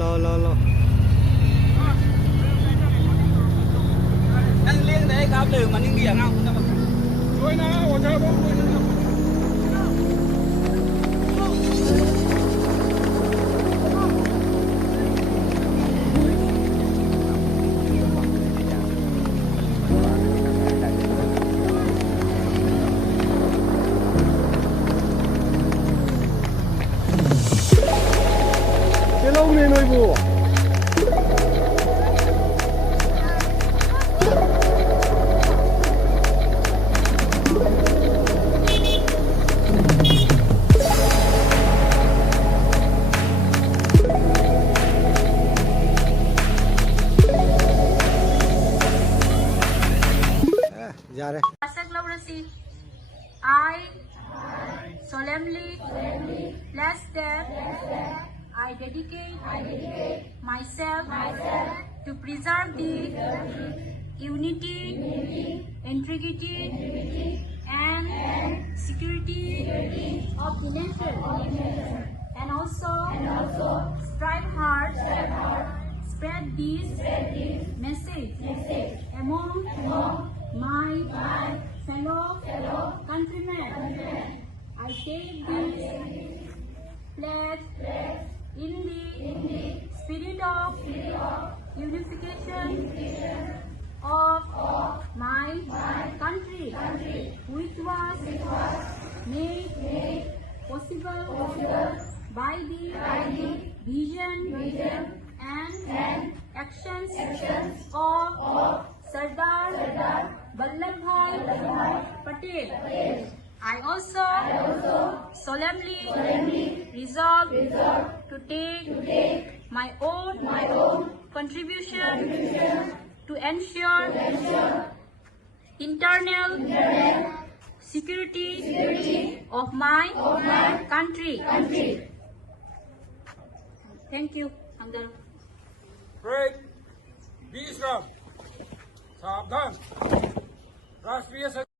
รอ Anh liên đấy cao đường mà nhưng điện không? Tôi nào, tôi chơi bóng tôi nào. Cái lông này nuôi bùa. Ra đây. I solemnly pledge that I dedicate myself to preserve the unity, integrity, and security of the nation, and also strive hard spread this message among my fellow countrymen. I take this pledge in the spirit of unification of my country, which was made possible by the vision and actions of Sardar Vallabhbhai Patel. I also solemnly resolve to take my own contribution to ensure internal security of my country. Thank you, Uncle. Break.